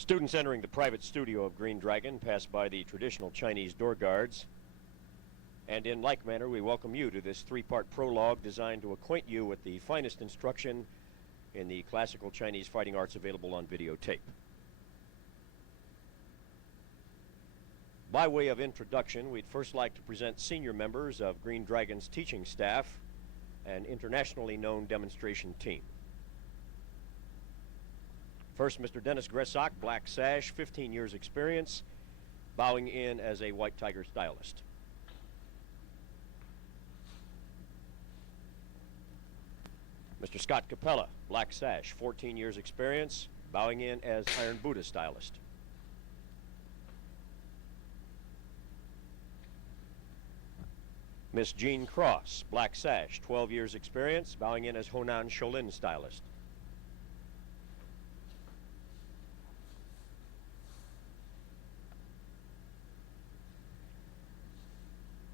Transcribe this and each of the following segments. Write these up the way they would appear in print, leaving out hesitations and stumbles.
Students entering the private studio of Green Dragon pass by the traditional Chinese door guards. And in like manner, we welcome you to this three-part prologue designed to acquaint you with the finest instruction in the classical Chinese fighting arts available on videotape. By way of introduction, we'd first like to present senior members of Green Dragon's teaching staff, an internationally known demonstration team. First, Mr. Dennis Gressack, black sash, 15 years experience, bowing in as a white tiger stylist. Mr. Scott Capella, black sash, 14 years experience, bowing in as Iron Buddha stylist. Miss Jean Cross, black sash, 12 years experience, bowing in as Honan Shaolin stylist.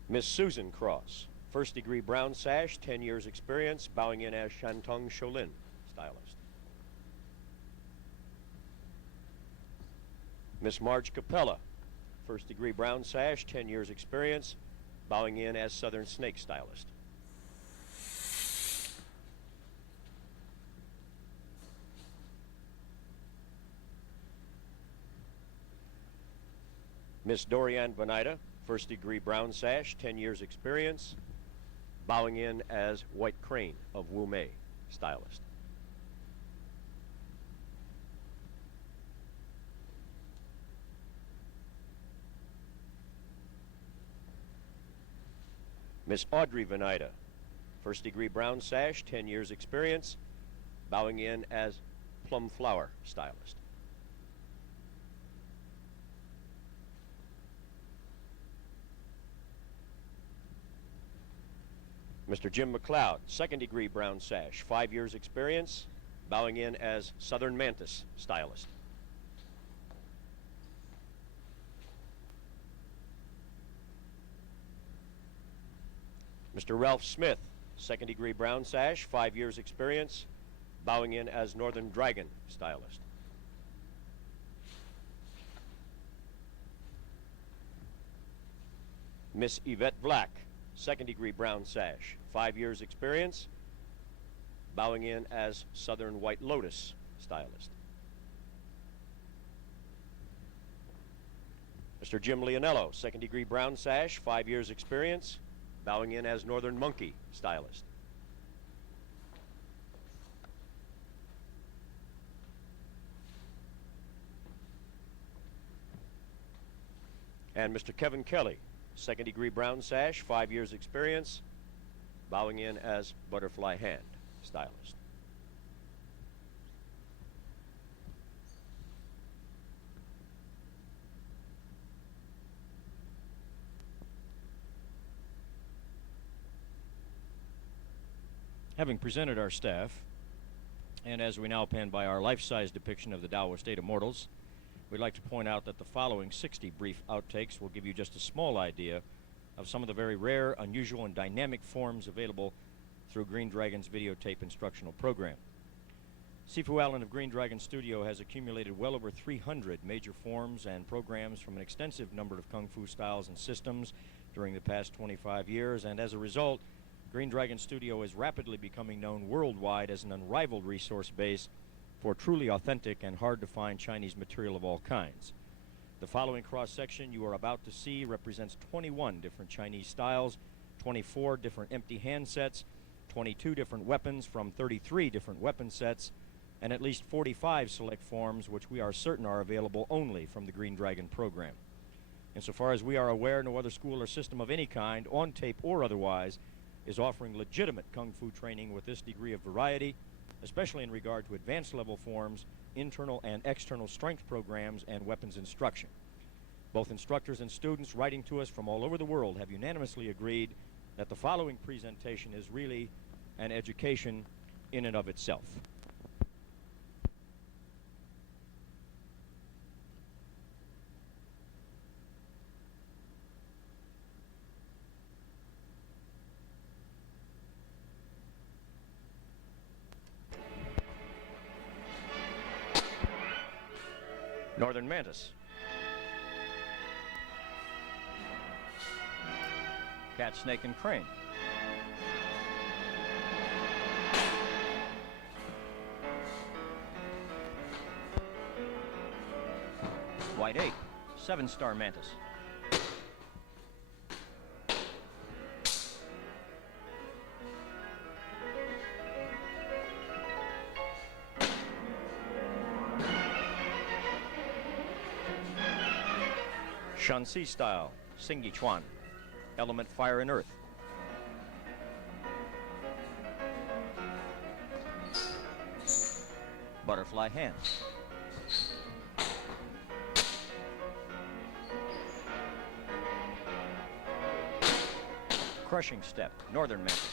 Miss Susan Cross, first degree brown sash, 10 years experience, bowing in as Shantung Shaolin stylist. Miss Marge Capella, first degree brown sash, 10 years experience, bowing in as Southern Snake stylist. Miss Dorianne Benida, first degree brown sash, 10 years experience, bowing in as White Crane of Wu Mei stylist. Miss Audrey Benida, first degree brown sash, 10 years experience, bowing in as Plum Flower stylist. Mr. Jim McLeod, second degree brown sash, 5 years experience, bowing in as Southern Mantis stylist. Mr. Ralph Smith, second degree brown sash, 5 years experience, bowing in as Northern Dragon stylist. Miss Yvette Black, second degree brown sash, 5 years experience, bowing in as Southern White Lotus stylist. Mr. Jim Leonello, second degree brown sash, 5 years experience, bowing in as Northern Monkey stylist. And Mr. Kevin Kelly, second degree brown sash, 5 years experience, bowing in as Butterfly Hand stylist. Having presented our staff, and as we now pan by our life-size depiction of the Taoist 8 Immortals, we'd like to point out that the following 60 brief outtakes will give you just a small idea of some of the very rare, unusual, and dynamic forms available through Green Dragon's videotape instructional program. Sifu Allen of Green Dragon Studio has accumulated well over 300 major forms and programs from an extensive number of Kung Fu styles and systems during the past 25 years, and as a result, Green Dragon Studio is rapidly becoming known worldwide as an unrivaled resource base for truly authentic and hard-to-find Chinese material of all kinds. The following cross-section you are about to see represents 21 different Chinese styles, 24 different empty hand sets, 22 different weapons from 33 different weapon sets, and at least 45 select forms which we are certain are available only from the Green Dragon program. Insofar as we are aware, no other school or system of any kind, on tape or otherwise, is offering legitimate Kung Fu training with this degree of variety, especially in regard to advanced level forms, internal and external strength programs, and weapons instruction. Both instructors and students writing to us from all over the world have unanimously agreed that the following presentation is really an education in and of itself. Northern mantis. Cat, snake, and crane. White ape, 7-star mantis. Shanxi style, Singi Chuan, element fire and earth. Butterfly hands. Crushing step, northern mantis.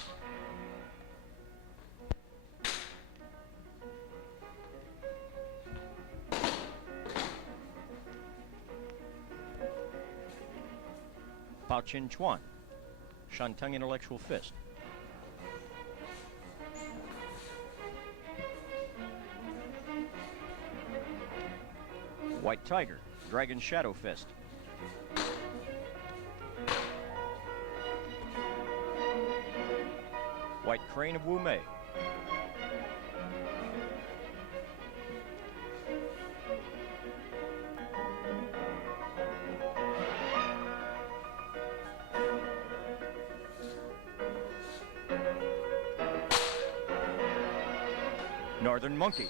Pao Chin Chuan, Shantung intellectual fist. White tiger, dragon shadow fist. White crane of Wu Mei. Northern monkey.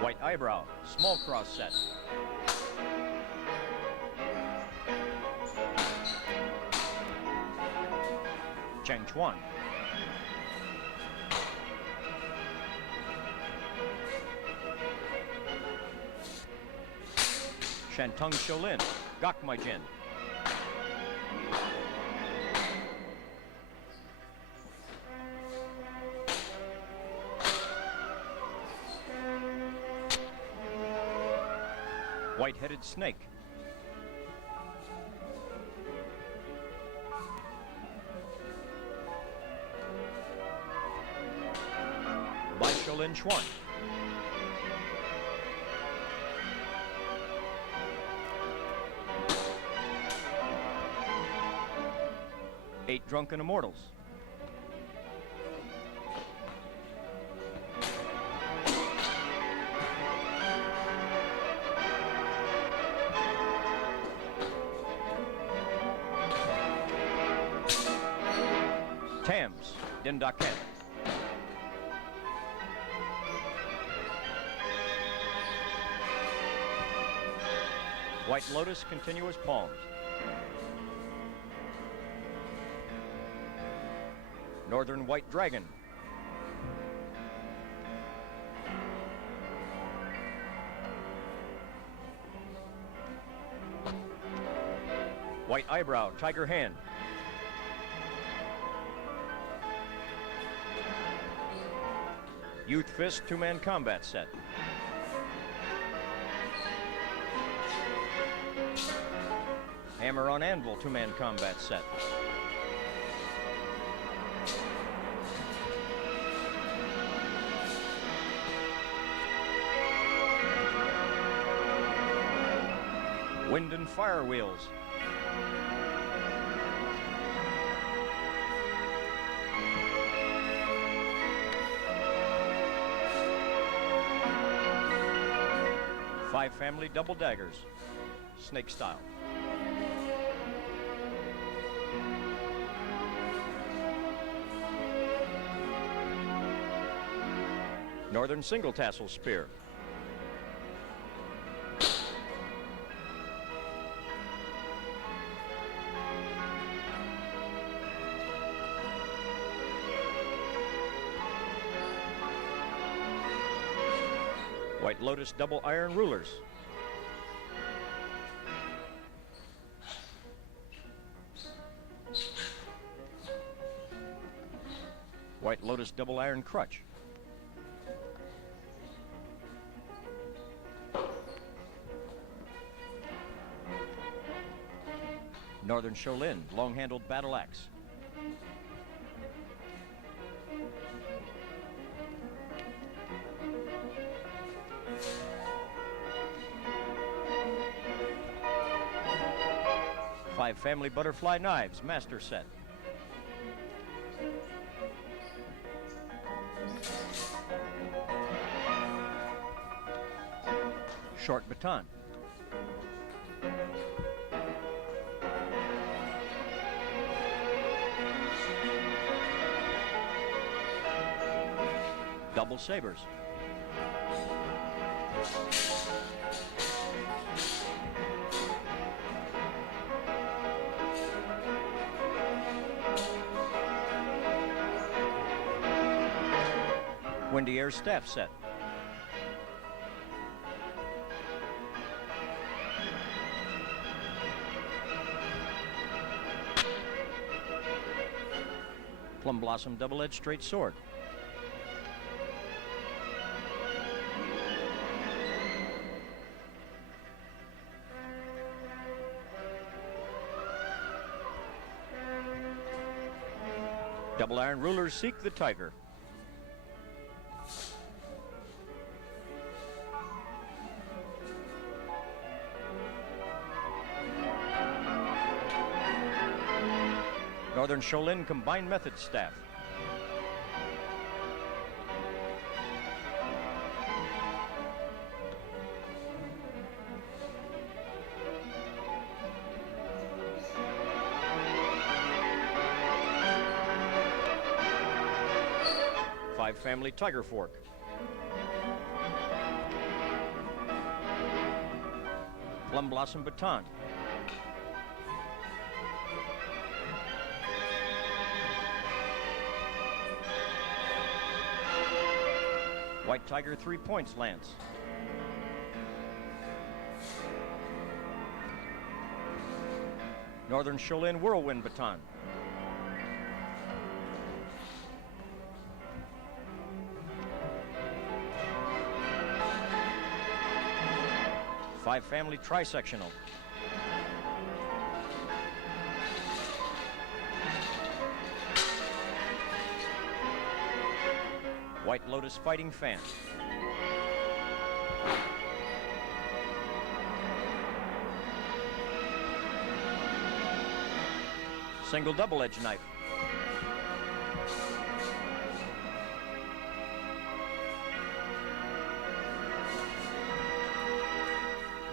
White eyebrow, small cross set. Cheng Chuan. Shantung Shaolin, Gok Mai Jin. White-headed snake. Bai Shaolin Chuan. Eight drunken immortals. Tams, Dindaken. White lotus, continuous palms. Northern white dragon. White eyebrow, tiger hand. Youth fist, two-man combat set. Hammer on anvil, two-man combat set. Wind and fire wheels. Five family double daggers, snake style. Northern single tassel spear. White lotus double iron rulers. White lotus double iron crutch. Northern Shaolin, long-handled battle axe. Five family butterfly knives, master set. Short baton. Double sabers. Windy Air staff set. Plum Blossom double-edged straight sword. Double iron rulers seek the tiger. Northern Shaolin combined method staff. Five family tiger fork. Plum Blossom baton. White Tiger 3 points lance. Northern Shaolin whirlwind baton. Five family trisectional. White Lotus fighting fan. Single double-edged knife.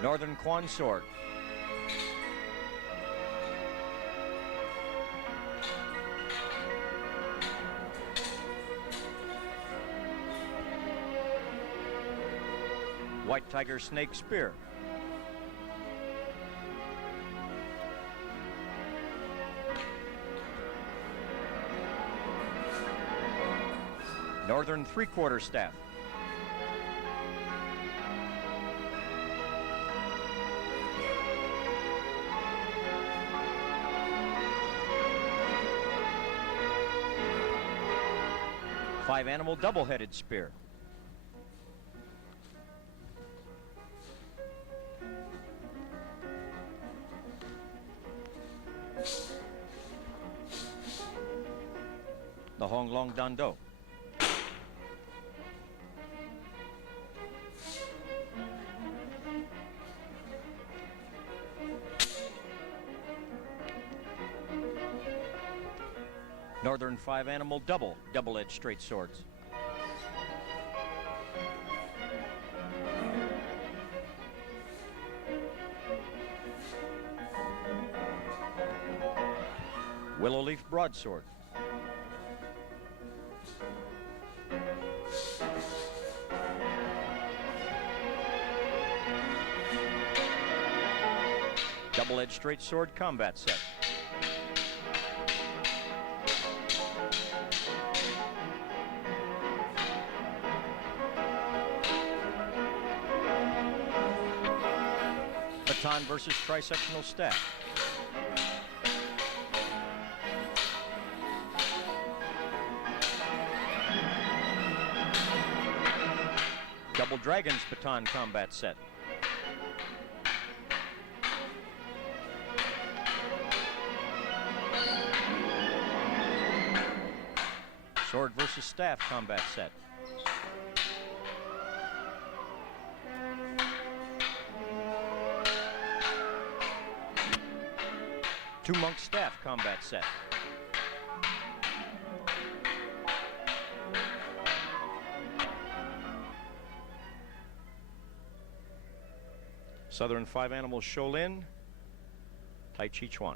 Northern Quan sword. White Tiger snake spear. Northern 3/4 staff. Five animal double-headed spear. The Hong Long Dando. Northern 5 animal double-edged straight swords. Willow leaf broadsword. Double-edged straight sword combat set. Baton versus trisectional staff. Double Dragons baton combat set. Sword versus staff combat set. Two monk staff combat set. Southern Five Animal Shaolin, Tai Chi Chuan.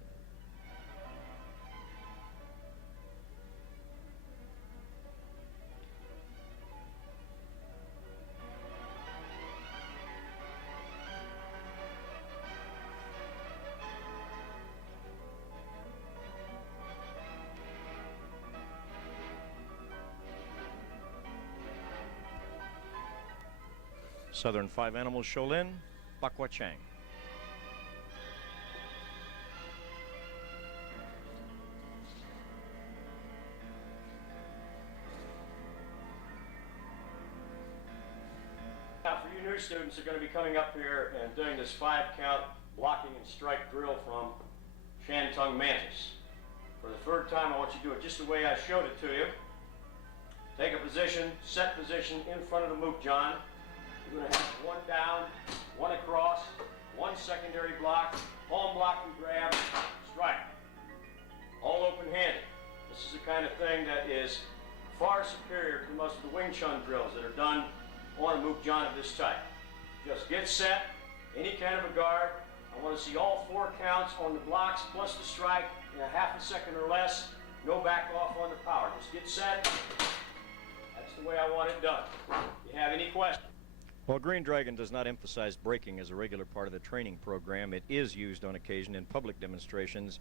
Southern Five Animal Shaolin, Bakwa Chang. Now, for you new students who are going to be coming up here and doing this 5-count blocking and strike drill from Shantung Mantis. For the third time, I want you to do it just the way I showed it to you. Take a position, set position in front of the Mukjan. You're going to have one down, one across, one secondary block, palm block and grab, strike. All open-handed. This is the kind of thing that is far superior to most of the Wing Chun drills that are done on a Mukjan of this type. Just get set, any kind of a guard. I want to see all 4 counts on the blocks plus the strike in a half a second or less. No back off on the power. Just get set. That's the way I want it done. You have any questions? While Green Dragon does not emphasize breaking as a regular part of the training program, it is used on occasion in public demonstrations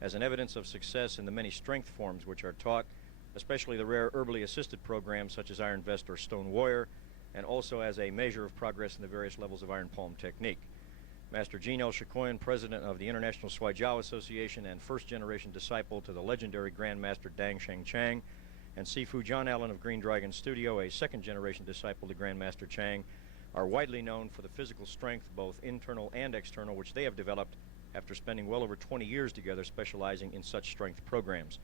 as an evidence of success in the many strength forms which are taught, especially the rare herbally assisted programs such as Iron Vest or Stone Warrior, and also as a measure of progress in the various levels of Iron Palm technique. Master Gene L. Shikoyan, president of the International Swai Jiao Association and first-generation disciple to the legendary Grandmaster Dang Sheng Chang, and Sifu John Allen of Green Dragon Studio, a second-generation disciple to Grandmaster Chang, are widely known for the physical strength, both internal and external, which they have developed after spending well over 20 years together specializing in such strength programs.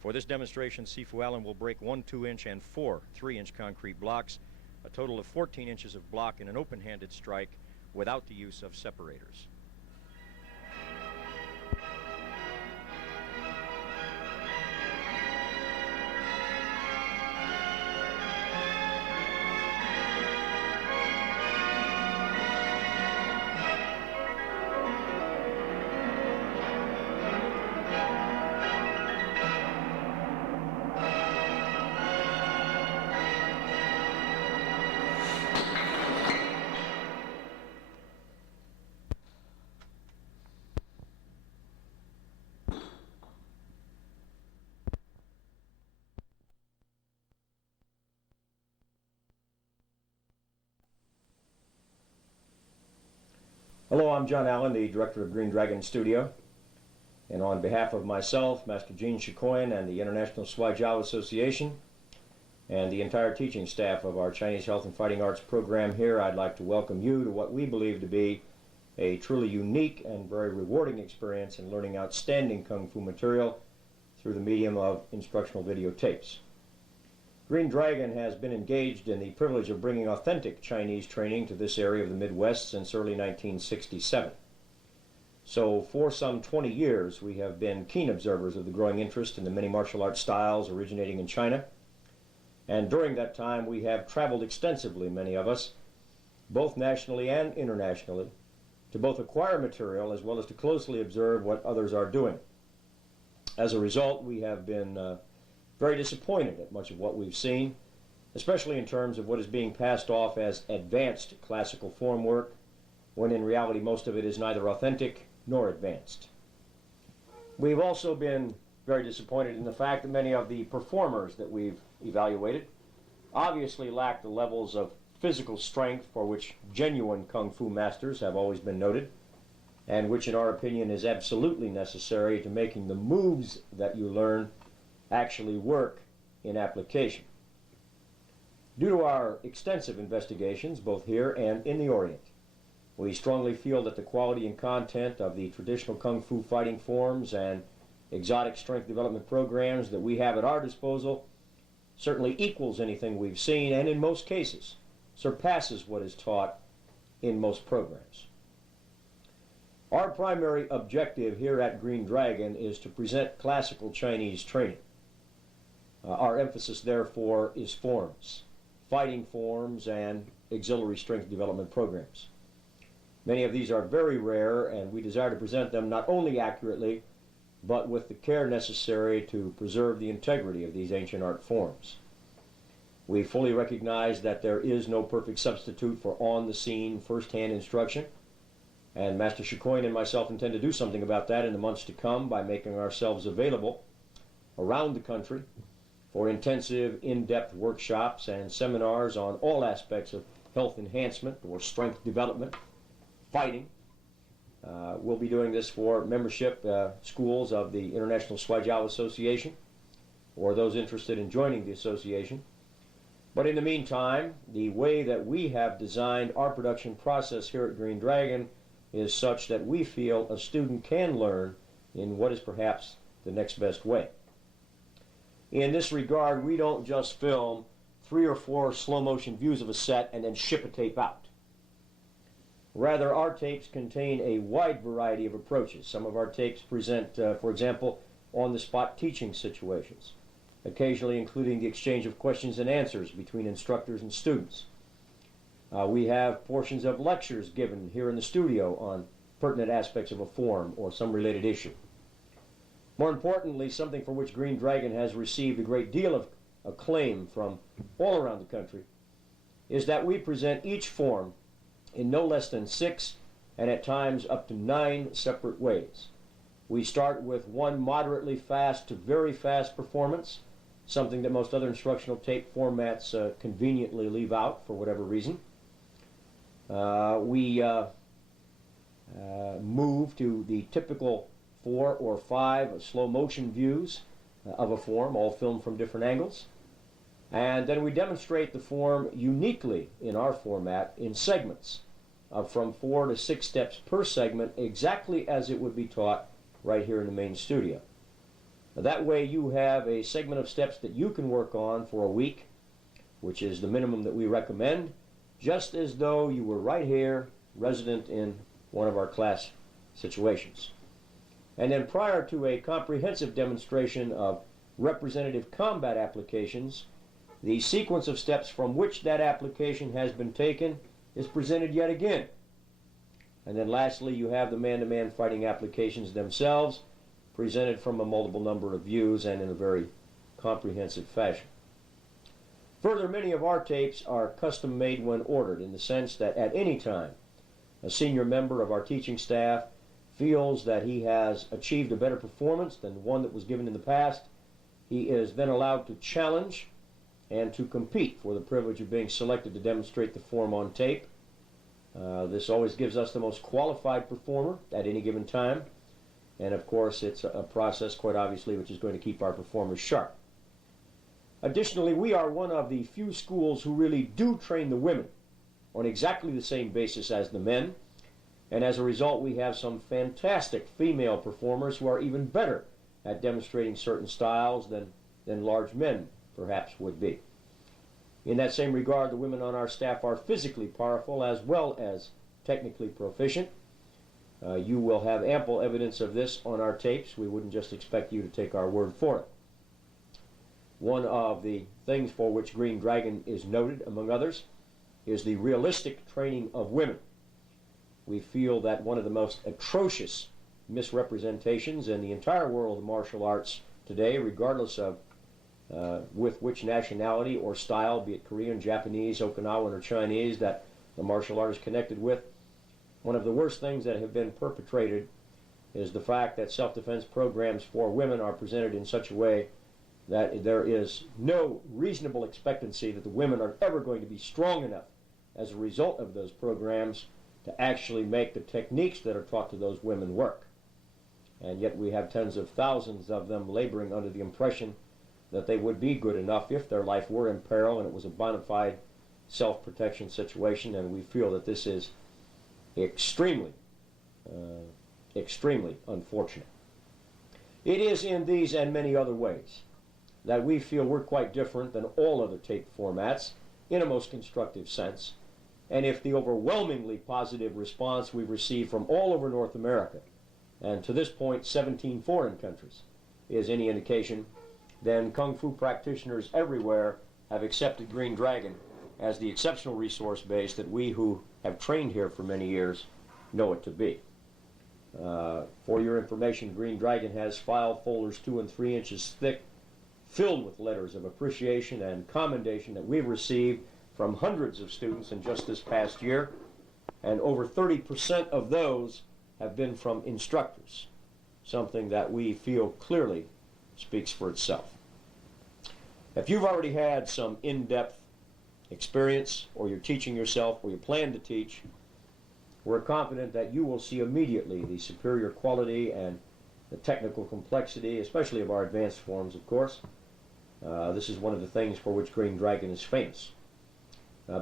For this demonstration, Sifu Allen will break 1 2-inch and 4 3-inch concrete blocks, a total of 14 inches of block in an open-handed strike without the use of separators. Hello, I'm John Allen, the director of Green Dragon Studio. And on behalf of myself, Master Gene Shikoyan, and the International Swai Jiao Association, and the entire teaching staff of our Chinese Health and Fighting Arts program here, I'd like to welcome you to what we believe to be a truly unique and very rewarding experience in learning outstanding Kung Fu material through the medium of instructional videotapes. Green Dragon has been engaged in the privilege of bringing authentic Chinese training to this area of the Midwest since early 1967. So for some 20 years we have been keen observers of the growing interest in the many martial arts styles originating in China. And during that time we have traveled extensively, many of us, both nationally and internationally, to both acquire material as well as to closely observe what others are doing. As a result, we have been very disappointed at much of what we've seen, especially in terms of what is being passed off as advanced classical form work, when in reality most of it is neither authentic nor advanced. We've also been very disappointed in the fact that many of the performers that we've evaluated obviously lack the levels of physical strength for which genuine Kung Fu masters have always been noted, and which in our opinion is absolutely necessary to making the moves that you learn actually work in application. Due to our extensive investigations, both here and in the Orient, we strongly feel that the quality and content of the traditional Kung Fu fighting forms and exotic strength development programs that we have at our disposal certainly equals anything we've seen, and in most cases surpasses what is taught in most programs. Our primary objective here at Green Dragon is to present classical Chinese training. Our emphasis, therefore, is forms, fighting forms, and auxiliary strength development programs. Many of these are very rare, and we desire to present them not only accurately, but with the care necessary to preserve the integrity of these ancient art forms. We fully recognize that there is no perfect substitute for on-the-scene, first-hand instruction, and Master Chicoine and myself intend to do something about that in the months to come by making ourselves available around the country for intensive, in-depth workshops and seminars on all aspects of health enhancement or strength development, fighting. We'll be doing this for membership schools of the International Shuaijiao Association or those interested in joining the association. But in the meantime, the way that we have designed our production process here at Green Dragon is such that we feel a student can learn in what is perhaps the next best way. In this regard, we don't just film 3 or 4 slow motion views of a set and then ship a tape out. Rather, our tapes contain a wide variety of approaches. Some of our tapes present, for example, on-the-spot teaching situations, occasionally including the exchange of questions and answers between instructors and students. We have portions of lectures given here in the studio on pertinent aspects of a form or some related issue. More importantly, something for which Green Dragon has received a great deal of acclaim from all around the country is that we present each form in no less than 6 and at times up to 9 separate ways. We start with one moderately fast to very fast performance, something that most other instructional tape formats conveniently leave out for whatever reason. We move to the typical 4 or 5 slow motion views of a form, all filmed from different angles. And then we demonstrate the form uniquely in our format in segments of from 4 to 6 steps per segment, exactly as it would be taught right here in the main studio. Now, that way you have a segment of steps that you can work on for a week, which is the minimum that we recommend, just as though you were right here, resident in one of our class situations. And then prior to a comprehensive demonstration of representative combat applications, the sequence of steps from which that application has been taken is presented yet again. And then lastly, you have the man-to-man fighting applications themselves, presented from a multiple number of views and in a very comprehensive fashion. Further, many of our tapes are custom-made when ordered, in the sense that at any time, a senior member of our teaching staff feels that he has achieved a better performance than one that was given in the past, he is then allowed to challenge and to compete for the privilege of being selected to demonstrate the form on tape. This always gives us the most qualified performer at any given time, and of course it's a process, quite obviously, which is going to keep our performers sharp. Additionally, we are one of the few schools who really do train the women on exactly the same basis as the men, and as a result we have some fantastic female performers who are even better at demonstrating certain styles than large men perhaps would be. In that same regard, the women on our staff are physically powerful as well as technically proficient. You will have ample evidence of this on our tapes. We wouldn't just expect you to take our word for it. One of the things for which Green Dragon is noted, among others, is the realistic training of women. We feel that one of the most atrocious misrepresentations in the entire world of martial arts today, regardless of with which nationality or style, be it Korean, Japanese, Okinawan, or Chinese, that the martial art is connected with, one of the worst things that have been perpetrated is the fact that self-defense programs for women are presented in such a way that there is no reasonable expectancy that the women are ever going to be strong enough as a result of those programs to actually make the techniques that are taught to those women work. And yet we have tens of thousands of them laboring under the impression that they would be good enough if their life were in peril and it was a bona fide self-protection situation, and we feel that this is extremely, extremely unfortunate. It is in these and many other ways that we feel we're quite different than all other tape formats in a most constructive sense. And if the overwhelmingly positive response we've received from all over North America, and to this point 17 foreign countries, is any indication, then Kung Fu practitioners everywhere have accepted Green Dragon as the exceptional resource base that we who have trained here for many years know it to be. For your information, Green Dragon has file folders 2 and 3 inches thick, filled with letters of appreciation and commendation that we've received from hundreds of students in just this past year, and over 30% of those have been from instructors, something that we feel clearly speaks for itself. If you've already had some in-depth experience, or you're teaching yourself, or you plan to teach, we're confident that you will see immediately the superior quality and the technical complexity, especially of our advanced forms, of course. This is one of the things for which Green Dragon is famous.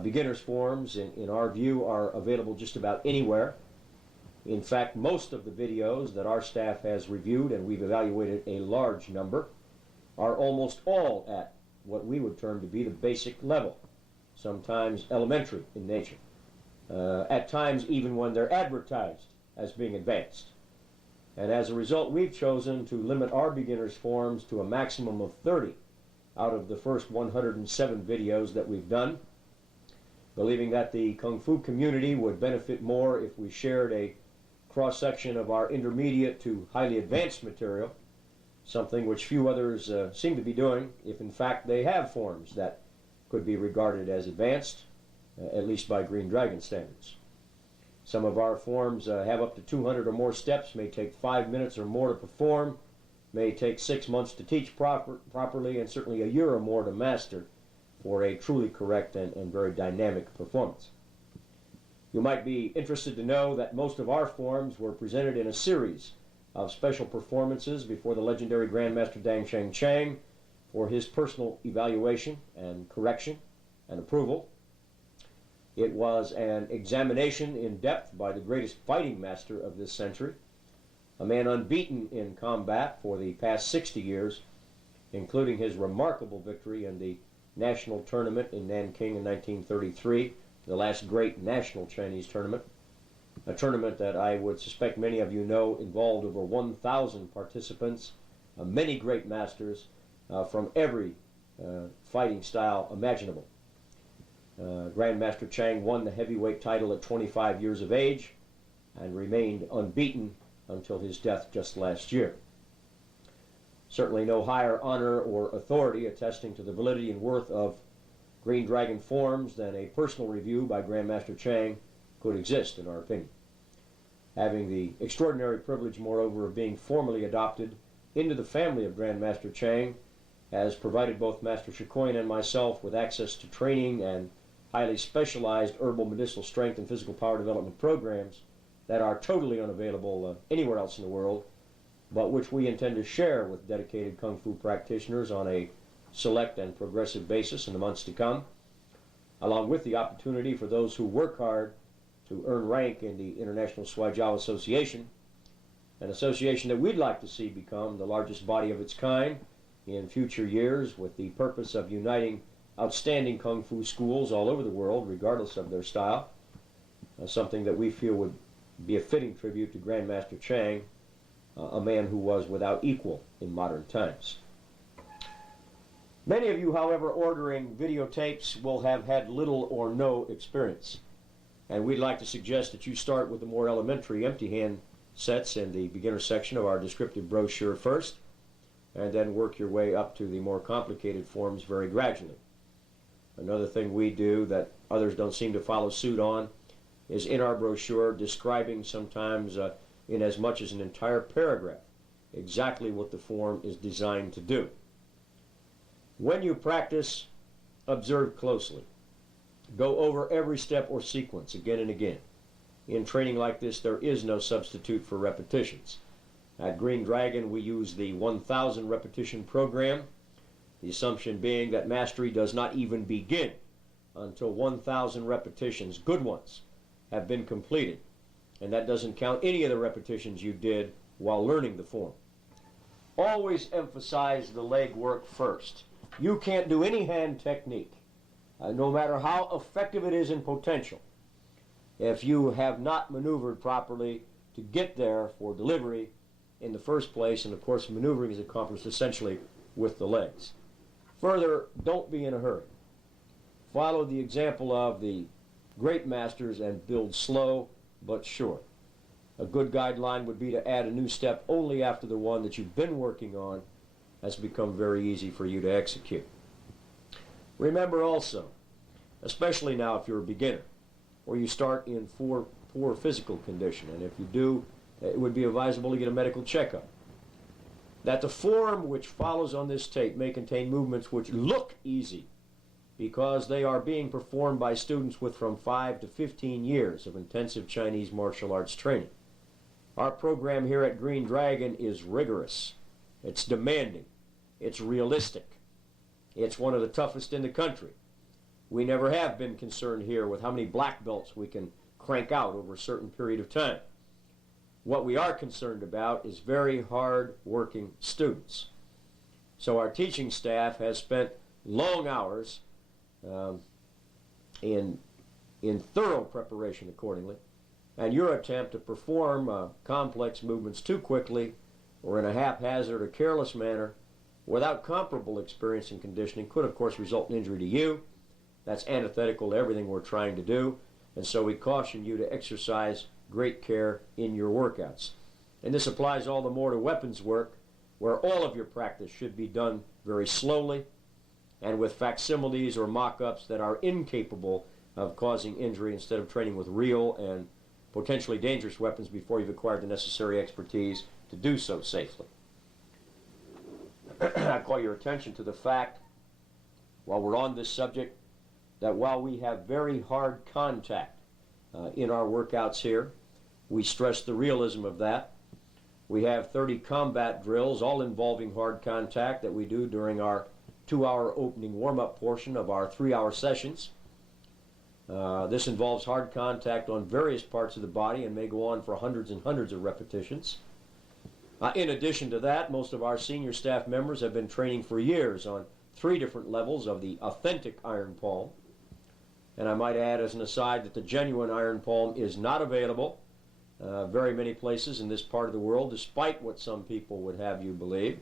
Beginner's forms, in our view, are available just about anywhere. In fact, most of the videos that our staff has reviewed, and we've evaluated a large number, are almost all at what we would term to be the basic level, sometimes elementary in nature, at times even when they're advertised as being advanced. And as a result, we've chosen to limit our beginner's forms to a maximum of 30 out of the first 107 videos that we've done, believing that the Kung Fu community would benefit more if we shared a cross-section of our intermediate to highly advanced material, something which few others seem to be doing, if in fact they have forms that could be regarded as advanced, at least by Green Dragon standards. Some of our forms have up to 200 or more steps, may take 5 minutes or more to perform, may take 6 months to teach properly, and certainly a year or more to master for a truly correct and very dynamic performance. You might be interested to know that most of our forms were presented in a series of special performances before the legendary Grandmaster Dang Sheng Chang for his personal evaluation and correction and approval. It was an examination in depth by the greatest fighting master of this century, a man unbeaten in combat for the past 60 years, including his remarkable victory in the national tournament in Nanking in 1933, the last great national Chinese tournament, a tournament that I would suspect many of you know involved over 1,000 participants, many great masters from every fighting style imaginable. Grandmaster Chang won the heavyweight title at 25 years of age and remained unbeaten until his death just last year. Certainly no higher honor or authority attesting to the validity and worth of Green Dragon forms than a personal review by Grandmaster Chang could exist, in our opinion. Having the extraordinary privilege, moreover, of being formally adopted into the family of Grandmaster Chang has provided both Master Shikoyan and myself with access to training and highly specialized herbal medicinal strength and physical power development programs that are totally unavailable anywhere else in the world, but which we intend to share with dedicated Kung Fu practitioners on a select and progressive basis in the months to come, along with the opportunity for those who work hard to earn rank in the International Swai Jiao Association, an association that we'd like to see become the largest body of its kind in future years, with the purpose of uniting outstanding Kung Fu schools all over the world, regardless of their style, something that we feel would be a fitting tribute to Grandmaster Chang, a man who was without equal in modern times. Many of you, however, ordering videotapes will have had little or no experience, and we'd like to suggest that you start with the more elementary empty hand sets in the beginner section of our descriptive brochure first, and then work your way up to the more complicated forms very gradually. Another thing we do that others don't seem to follow suit on is in our brochure describing, sometimes in as much as an entire paragraph, exactly what the form is designed to do. When you practice, observe closely. Go over every step or sequence again and again. In training like this, there is no substitute for repetitions. At Green Dragon, we use the 1,000 repetition program, the assumption being that mastery does not even begin until 1,000 repetitions, good ones, have been completed. And that doesn't count any of the repetitions you did while learning the form. always emphasize the leg work first. You can't do any hand technique, no matter how effective it is in potential, if you have not maneuvered properly to get there for delivery in the first place. And of course, maneuvering is accomplished essentially with the legs. Further, don't be in a hurry. Follow the example of the great masters and build slow but sure. A good guideline would be to add a new step only after the one that you've been working on has become very easy for you to execute. Remember also, especially now if you're a beginner, or you start in poor physical condition, and if you do, it would be advisable to get a medical checkup, that the form which follows on this tape may contain movements which look easy because they are being performed by students with from 5 to 15 years of intensive Chinese martial arts training. Our program here at Green Dragon is rigorous, it's demanding, it's realistic, it's one of the toughest in the country. We never have been concerned here with how many black belts we can crank out over a certain period of time. What we are concerned about is very hard-working students. So our teaching staff has spent long hours in thorough preparation accordingly, and your attempt to perform complex movements too quickly or in a haphazard or careless manner without comparable experience and conditioning could, of course, result in injury to you. That's antithetical to everything we're trying to do, and so we caution you to exercise great care in your workouts. And this applies all the more to weapons work, where all of your practice should be done very slowly and with facsimiles or mock-ups that are incapable of causing injury, instead of training with real and potentially dangerous weapons before you've acquired the necessary expertise to do so safely. I call your attention to the fact, while we're on this subject, that while we have very hard contact in our workouts here, we stress the realism of that. We have 30 combat drills, all involving hard contact, that we do during our 2-hour opening warm-up portion of our 3-hour sessions. This involves hard contact on various parts of the body and may go on for hundreds and hundreds of repetitions. In addition to that, most of our senior staff members have been training for years on 3 different levels of the authentic iron palm. And I might add as an aside that the genuine iron palm is not available very many places in this part of the world, despite what some people would have you believe.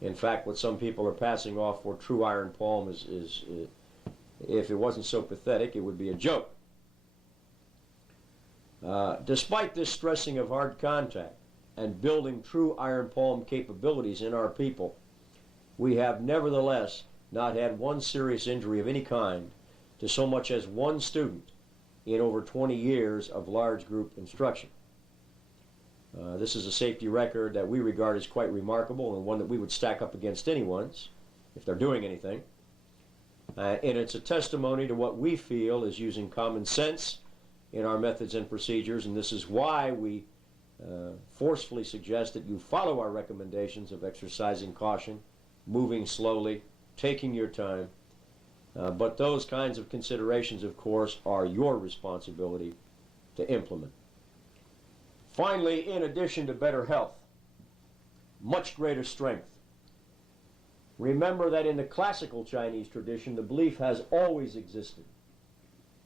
In fact, what some people are passing off for true iron palm is if it wasn't so pathetic, it would be a joke. Despite this stressing of hard contact and building true iron palm capabilities in our people, we have nevertheless not had one serious injury of any kind to so much as one student in over 20 years of large group instruction. This is a safety record that we regard as quite remarkable, and one that we would stack up against anyone's if they're doing anything. And it's a testimony to what we feel is using common sense in our methods and procedures, and this is why we forcefully suggest that you follow our recommendations of exercising caution, moving slowly, taking your time. But those kinds of considerations, of course, are your responsibility to implement. Finally, in addition to better health, much greater strength. Remember that in the classical Chinese tradition, the belief has always existed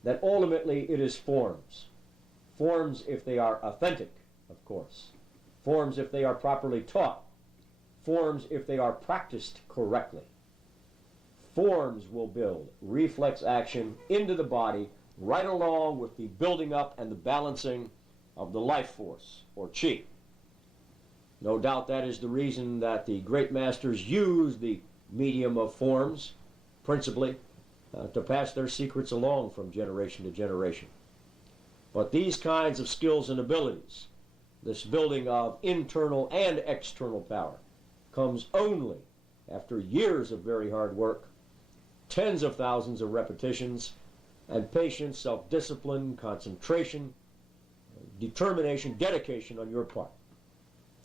that ultimately it is forms. Forms if they are authentic, of course. Forms if they are properly taught. Forms if they are practiced correctly. Forms will build reflex action into the body right along with the building up and the balancing of the life force, or qi. No doubt that is the reason that the great masters use the medium of forms, principally, to pass their secrets along from generation to generation. But these kinds of skills and abilities, this building of internal and external power, comes only after years of very hard work, tens of thousands of repetitions, and patience, self-discipline, concentration, determination, dedication on your part.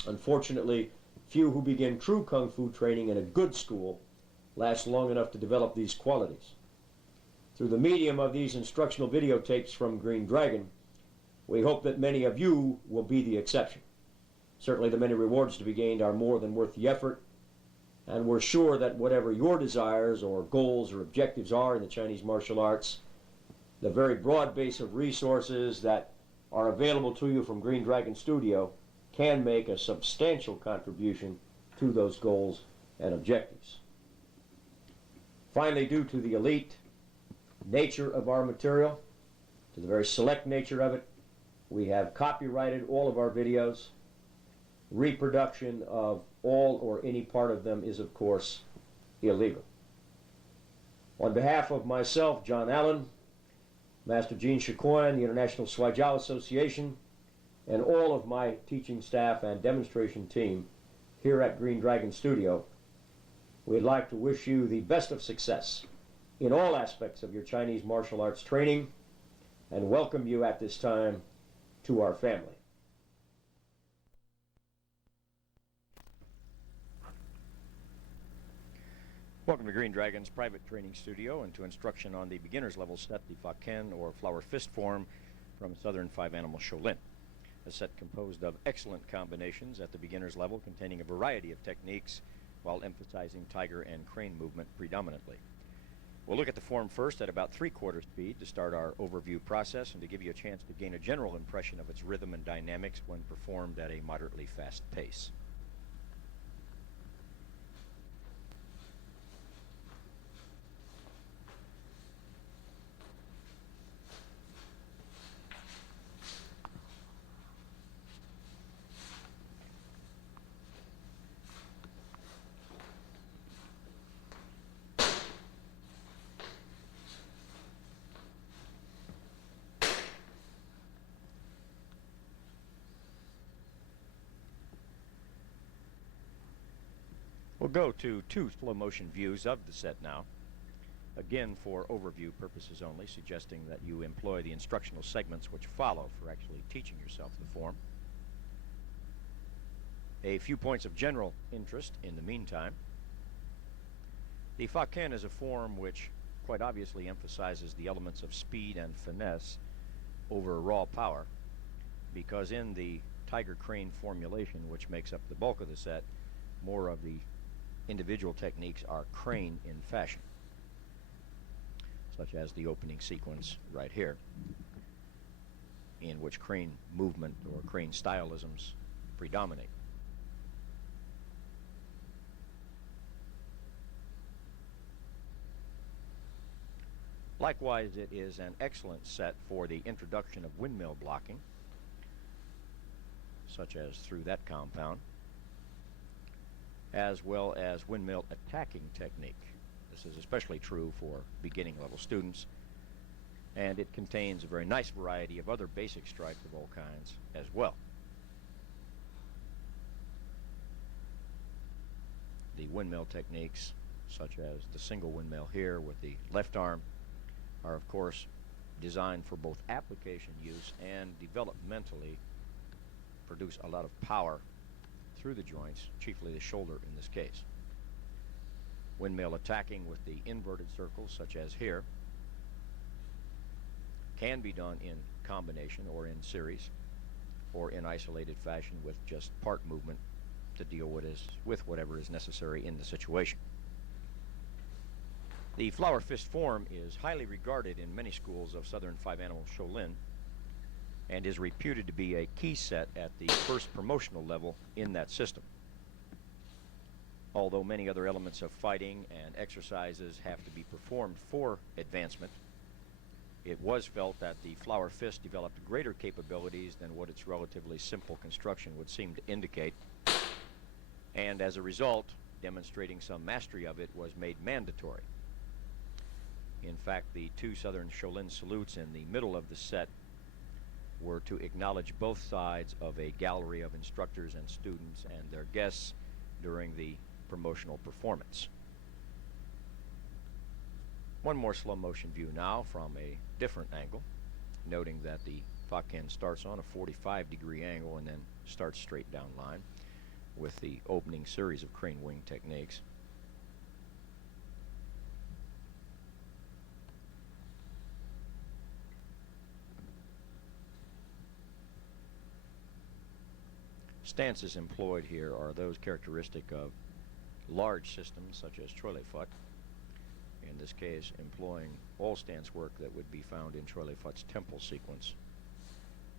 Unfortunately, few who begin true Kung Fu training in a good school last long enough to develop these qualities. Through the medium of these instructional videotapes from Green Dragon, we hope that many of you will be the exception. Certainly the many rewards to be gained are more than worth the effort, and we're sure that whatever your desires or goals or objectives are in the Chinese martial arts, the very broad base of resources that are available to you from Green Dragon Studio can make a substantial contribution to those goals and objectives. Finally, due to the elite nature of our material, to the very select nature of it, we have copyrighted all of our videos. Reproduction of all or any part of them is, of course, illegal. On behalf of myself, John Allen, Master Gene Chicoine, the International Swai Jiao Association, and all of my teaching staff and demonstration team here at Green Dragon Studio, we'd like to wish you the best of success in all aspects of your Chinese martial arts training and welcome you at this time to our family. Welcome to Green Dragon's private training studio and to instruction on the beginner's level set, the Fa Ken or flower fist form from Southern Five Animal Shaolin. A set composed of excellent combinations at the beginner's level containing a variety of techniques while emphasizing tiger and crane movement predominantly. We'll look at the form first at about 3/4 speed to start our overview process and to give you a chance to gain a general impression of its rhythm and dynamics when performed at a moderately fast pace. We'll go to 2 slow motion views of the set now, again for overview purposes only, suggesting that you employ the instructional segments which follow for actually teaching yourself the form. A few points of general interest in the meantime. The Fa Ken is a form which quite obviously emphasizes the elements of speed and finesse over raw power, because in the tiger crane formulation, which makes up the bulk of the set, more of the individual techniques are crane in fashion, such as the opening sequence right here, in which crane movement or crane stylisms predominate. Likewise, it is an excellent set for the introduction of windmill blocking, such as through that compound, as well as windmill attacking technique. This is especially true for beginning level students, and it contains a very nice variety of other basic strikes of all kinds as well. The windmill techniques, such as the single windmill here with the left arm, are of course designed for both application use and developmentally produce a lot of power through the joints, chiefly the shoulder in this case. Windmill attacking with the inverted circles, such as here, can be done in combination or in series or in isolated fashion with just part movement to deal with whatever is necessary in the situation. The flower fist form is highly regarded in many schools of Southern Five Animal Shaolin and is reputed to be a key set at the first promotional level in that system. Although many other elements of fighting and exercises have to be performed for advancement, it was felt that the flower fist developed greater capabilities than what its relatively simple construction would seem to indicate, and as a result, demonstrating some mastery of it was made mandatory. In fact, the 2 Southern Shaolin salutes in the middle of the set were to acknowledge both sides of a gallery of instructors and students and their guests during the promotional performance. One more slow motion view now from a different angle, noting that the Fa Ken starts on a 45-degree angle and then starts straight down line with the opening series of crane wing techniques. stances employed here are those characteristic of large systems such as Choilefut. In this case, employing all stance work that would be found in Choilefut's temple sequence.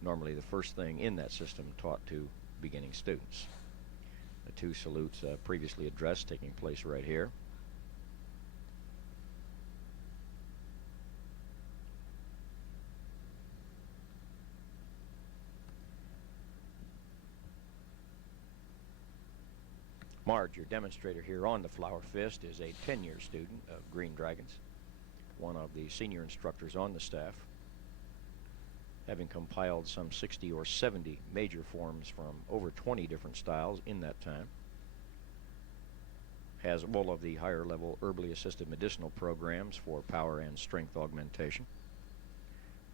Normally the first thing in that system taught to beginning students. The two salutes previously addressed taking place right here. Marge, your demonstrator here on the Flower Fist, is a 10-year student of Green Dragons, one of the senior instructors on the staff, having compiled some 60 or 70 major forms from over 20 different styles in that time, has all of the higher level herbally assisted medicinal programs for power and strength augmentation,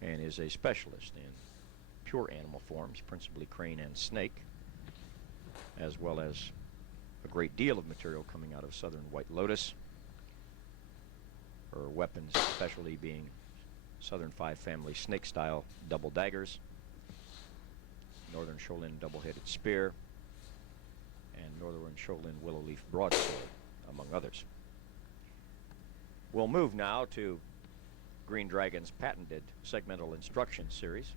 and is a specialist in pure animal forms, principally crane and snake, as well as a great deal of material coming out of southern white lotus. Her weapons specialty being southern five family snake style double daggers, northern Shaolin double-headed spear, and northern Shaolin willow leaf broadsword, among others. We'll move now to Green Dragon's patented segmental instruction series.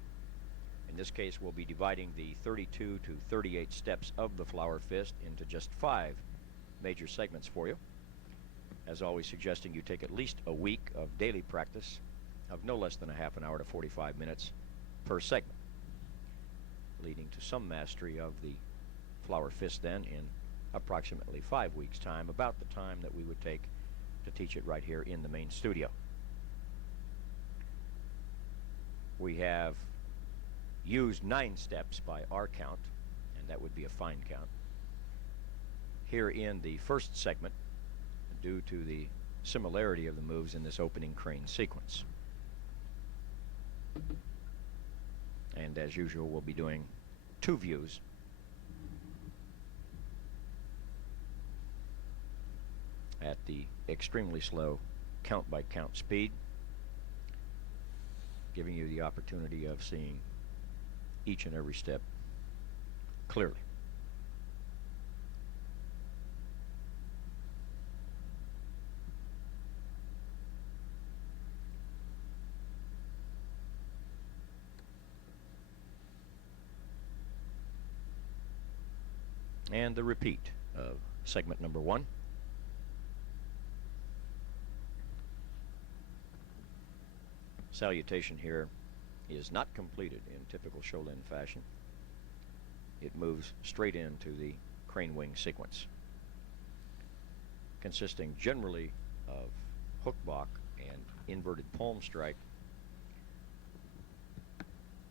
In this case, we'll be dividing the 32 to 38 steps of the Flower Fist into just 5 major segments for you. As always, suggesting you take at least a week of daily practice of no less than a half an hour to 45 minutes per segment, leading to some mastery of the Flower Fist then in approximately 5 weeks' time, about the time that we would take to teach it right here in the main studio. We have used 9 steps by our count, and that would be a fine count, here in the first segment, due to the similarity of the moves in this opening crane sequence. And as usual, we'll be doing 2 views at the extremely slow count-by-count speed, giving you the opportunity of seeing each and every step clearly. And the repeat of segment number 1. Salutation here is not completed in typical Shaolin fashion. It moves straight into the crane wing sequence, consisting generally of hook block and inverted palm strike,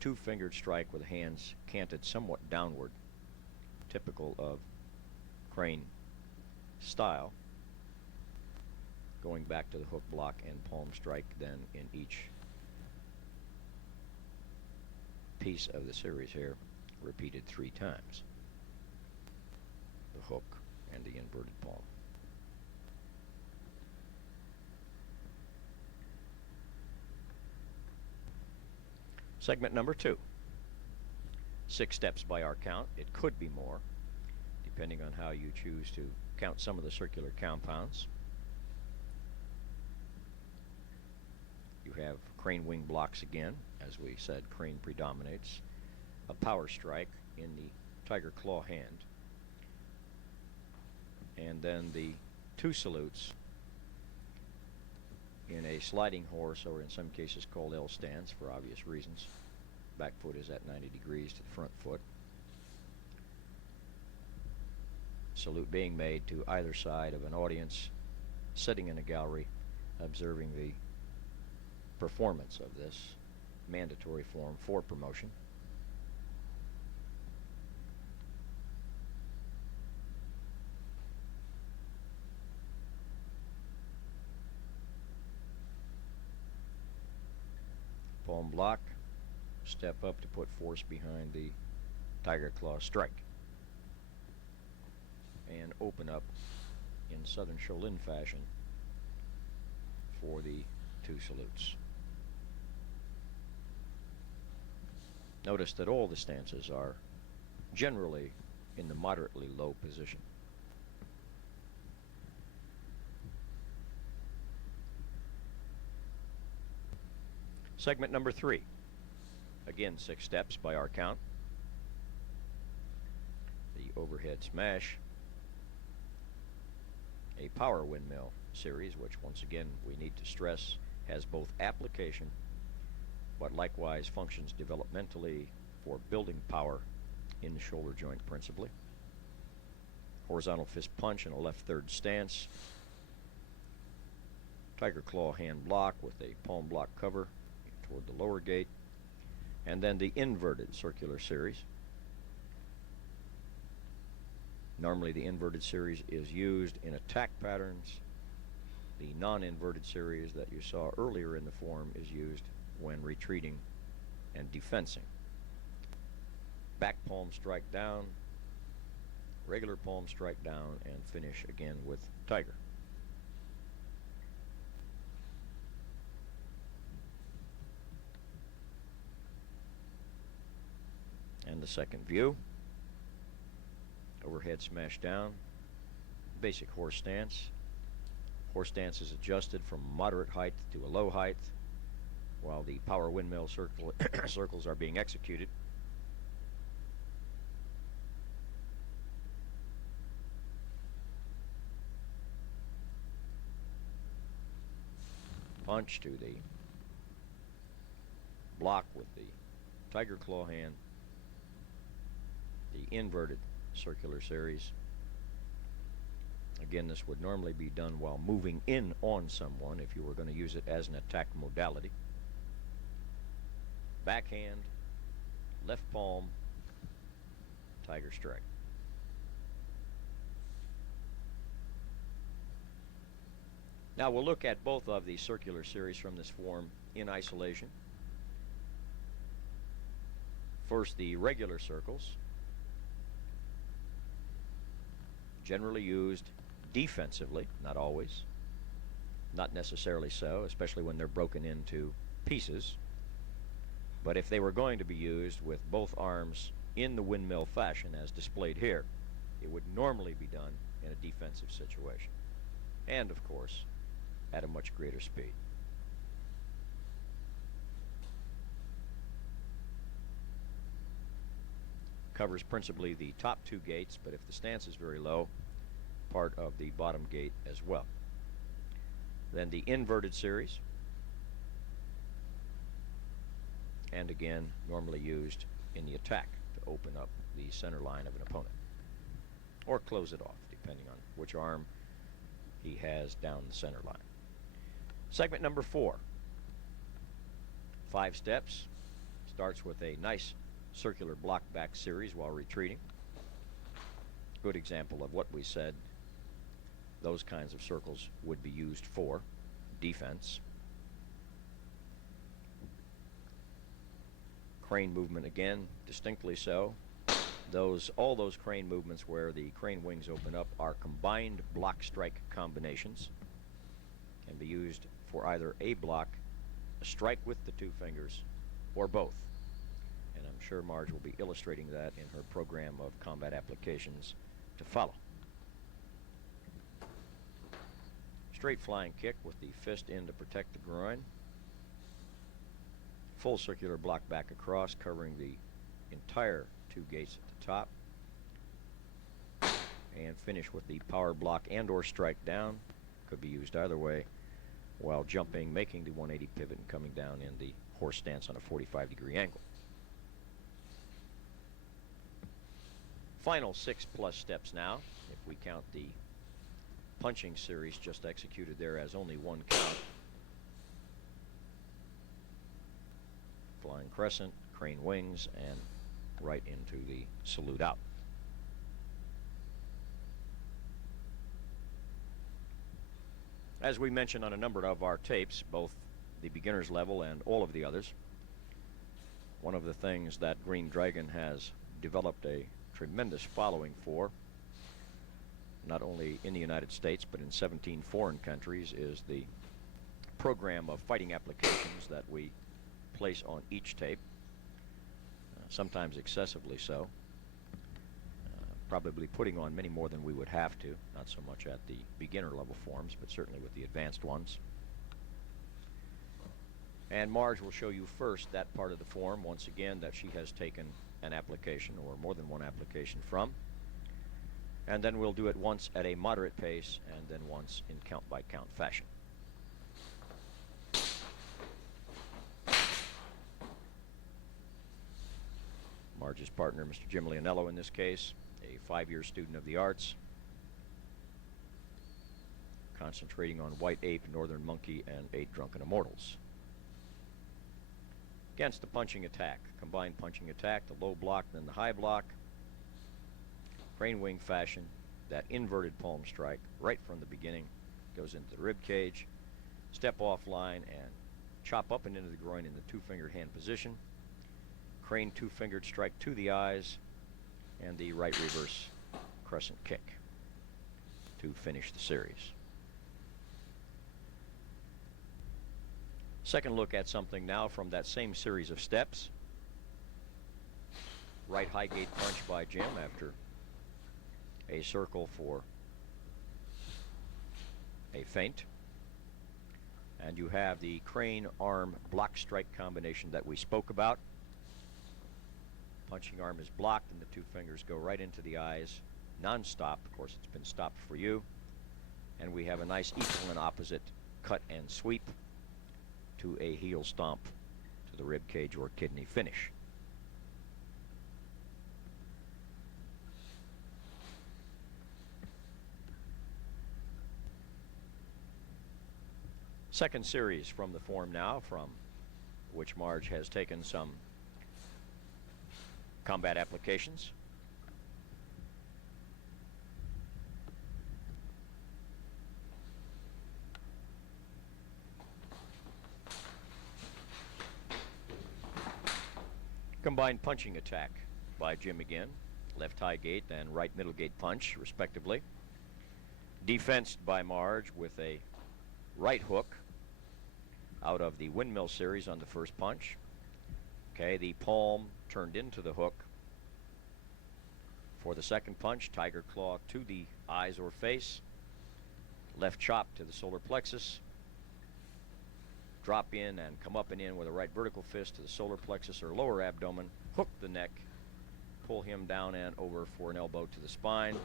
2-fingered strike with hands canted somewhat downward, typical of crane style, going back to the hook block and palm strike then in each piece of the series here, repeated 3 times. The hook and the inverted palm. Segment number 2. 6 steps by our count. It could be more, depending on how you choose to count some of the circular compounds. You have crane wing blocks again. As we said, crane predominates. A power strike in the tiger claw hand. And then the 2 salutes in a sliding horse, or in some cases called L stance for obvious reasons. Back foot is at 90 degrees to the front foot. Salute being made to either side of an audience sitting in a gallery observing the performance of this mandatory form for promotion. Palm block, step up to put force behind the tiger claw strike, and open up in Southern Shaolin fashion for the 2 salutes. Notice that all the stances are generally in the moderately low position. Segment number 3. Again, 6 steps by our count. The overhead smash. A power windmill series, which once again we need to stress has both application but likewise functions developmentally for building power in the shoulder joint principally. Horizontal fist punch in a left third stance. Tiger claw hand block with a palm block cover toward the lower gate. And then the inverted circular series. Normally the inverted series is used in attack patterns. The non-inverted series that you saw earlier in the form is used when retreating and defensing. Back palm strike down, regular palm strike down, and finish again with tiger. And the second view. Overhead smash down. Basic horse stance. Horse stance is adjusted from moderate height to a low height while the power windmill circles are being executed. Punch to the block with the tiger claw hand. The inverted circular series. Again, this would normally be done while moving in on someone if you were going to use it as an attack modality. Backhand, left palm, tiger strike. Now we'll look at both of these circular series from this form in isolation. First, the regular circles, generally used defensively, not always, not necessarily so, especially when they're broken into pieces. But if they were going to be used with both arms in the windmill fashion as displayed here, it would normally be done in a defensive situation. And of course, at a much greater speed. Covers principally the top 2 gates, but if the stance is very low, part of the bottom gate as well. Then the inverted series, and again normally used in the attack to open up the center line of an opponent or close it off depending on which arm he has down the center line. Segment number 4, 5 steps, starts with a nice circular block back series while retreating. Good example of what we said those kinds of circles would be used for, defense. Crane movement again, distinctly so. All those crane movements where the crane wings open up are combined block strike combinations. Can be used for either a block, a strike with the 2 fingers, or both. And I'm sure Marge will be illustrating that in her program of combat applications to follow. Straight flying kick with the fist in to protect the groin. Full circular block back across, covering the entire 2 gates at the top. And finish with the power block and or strike down. Could be used either way, while jumping, making the 180 pivot and coming down in the horse stance on a 45-degree angle. Final 6+ steps now, if we count the punching series just executed there as only 1 count. Flying crescent, crane wings, and right into the salute out. As we mentioned on a number of our tapes, both the beginner's level and all of the others, one of the things that Green Dragon has developed a tremendous following for, not only in the United States but in 17 foreign countries, is the program of fighting applications that we place on each tape, sometimes excessively so. probably putting on many more than we would have to, not so much at the beginner level forms, but certainly with the advanced ones. And Marge will show you first that part of the form, once again, that she has taken an application or more than one application from. And then we'll do it once at a moderate pace and then once in count-by-count fashion. Marge's partner, Mr. Jim Leonello, in this case, a 5-year student of the arts, concentrating on White Ape, Northern Monkey, and 8 Drunken Immortals. Against the punching attack, combined punching attack, the low block, then the high block, crane wing fashion, that inverted palm strike right from the beginning, goes into the rib cage, step off line and chop up and into the groin in the 2-fingered hand position, crane 2-fingered strike to the eyes, and the right reverse crescent kick to finish the series. Second look at something now from that same series of steps. Right high gate punch by Jim after a circle for a feint. And you have the crane arm block strike combination that we spoke about. Punching arm is blocked and the 2 fingers go right into the eyes non-stop. Of course, it's been stopped for you. And we have a nice equal and opposite cut and sweep to a heel stomp to the rib cage or kidney finish. Second series from the form now, from which Marge has taken some combat applications. Combined punching attack by Jim again. Left high gate and right middle gate punch, respectively. Defensed by Marge with a right hook out of the windmill series on the first punch. Okay, the palm turned into the hook. For the second punch, tiger claw to the eyes or face. Left chop to the solar plexus. Drop in and come up and in with a right vertical fist to the solar plexus or lower abdomen. Hook the neck. Pull him down and over for an elbow to the spine.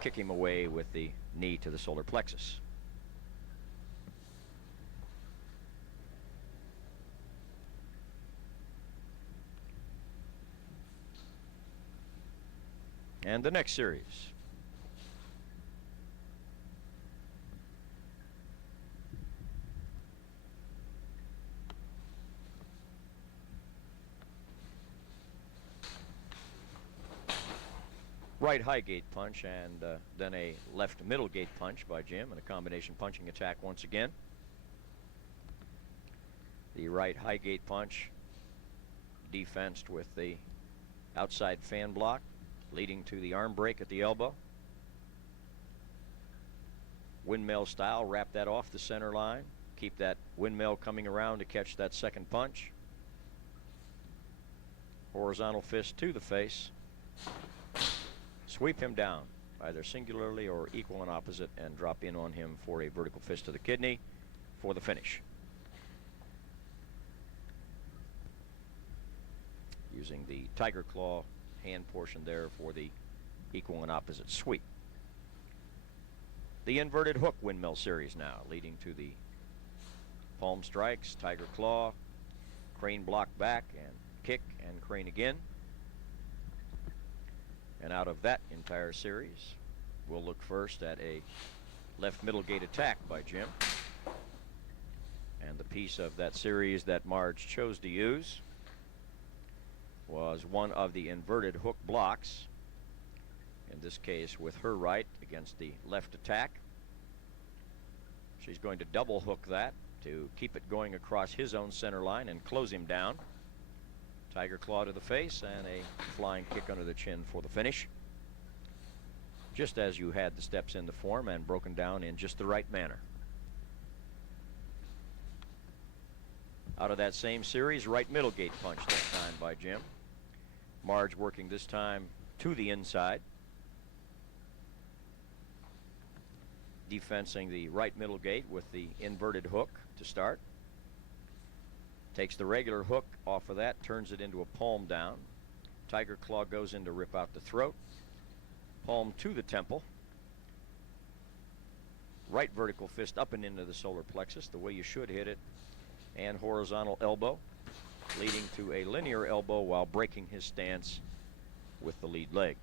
Kick him away with the knee to the solar plexus. And the next series. Right high gate punch and then a left middle gate punch by Jim and a combination punching attack once again. The right high gate punch defensed with the outside fan block, leading to the arm break at the elbow. Windmill style, wrap that off the center line. Keep that windmill coming around to catch that second punch. Horizontal fist to the face. Sweep him down, either singularly or equal and opposite, and drop in on him for a vertical fist to the kidney for the finish. Using the tiger claw hand portion there for the equal and opposite sweep. The inverted hook windmill series now, leading to the palm strikes, tiger claw, crane block back and kick and crane again. And out of that entire series, we'll look first at a left middle gate attack by Jim. And the piece of that series that Marge chose to use was one of the inverted hook blocks, in this case with her right against the left attack. She's going to double hook that to keep it going across his own center line and close him down. Tiger claw to the face and a flying kick under the chin for the finish. Just as you had the steps in the form and broken down in just the right manner. Out of that same series, right middle gate punch that time by Jim. Marge working this time to the inside. defensing the right middle gate with the inverted hook to start. Takes the regular hook off of that, turns it into a palm down. Tiger claw goes in to rip out the throat. Palm to the temple. Right vertical fist up and into the solar plexus, the way you should hit it. And horizontal elbow, leading to a linear elbow while breaking his stance with the lead leg.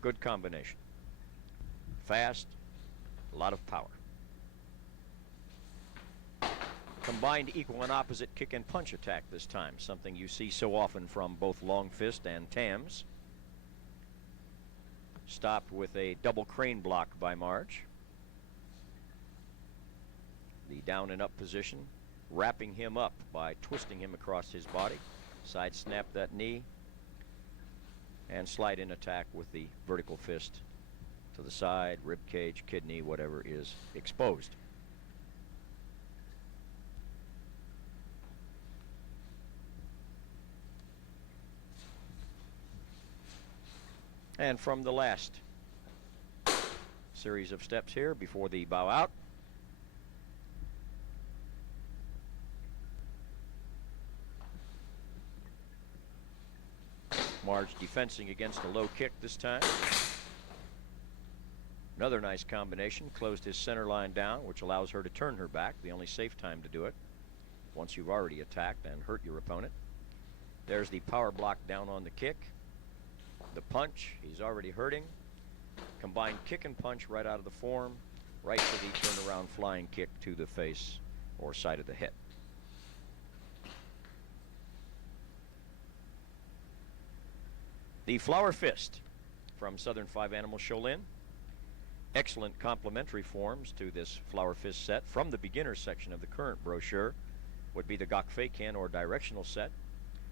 Good combination. Fast, a lot of power. Combined equal and opposite kick and punch attack this time, something you see so often from both Long Fist and Tams. Stopped with a double crane block by Marge. The down and up position, wrapping him up by twisting him across his body. Side snap that knee, and slide in attack with the vertical fist to the side, rib cage, kidney, whatever is exposed. And from the last series of steps here before the bow out, Marge defensing against a low kick this time. Another nice combination, closed his center line down, which allows her to turn her back, the only safe time to do it once you've already attacked and hurt your opponent. There's the power block down on the kick. The punch, he's already hurting. Combined kick and punch right out of the form, right to the turnaround flying kick to the face or side of the head. The flower fist from Southern Five Animal Shaolin. Excellent complementary forms to this flower fist set from the beginner section of the current brochure would be the Gok Fei Ken or directional set,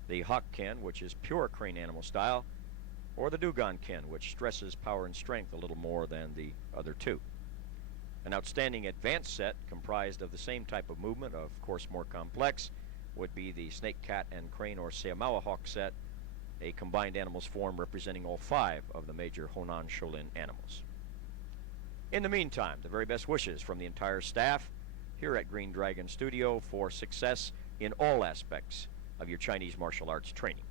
the Hawk Ken, which is pure crane animal style, or the Dugan Ken, which stresses power and strength a little more than the other two. An outstanding advanced set comprised of the same type of movement, of course more complex, would be the Snake Cat and Crane or Seamawa Hawk set, a combined animals form representing all 5 of the major Honan Shaolin animals. In the meantime, the very best wishes from the entire staff here at Green Dragon Studio for success in all aspects of your Chinese martial arts training.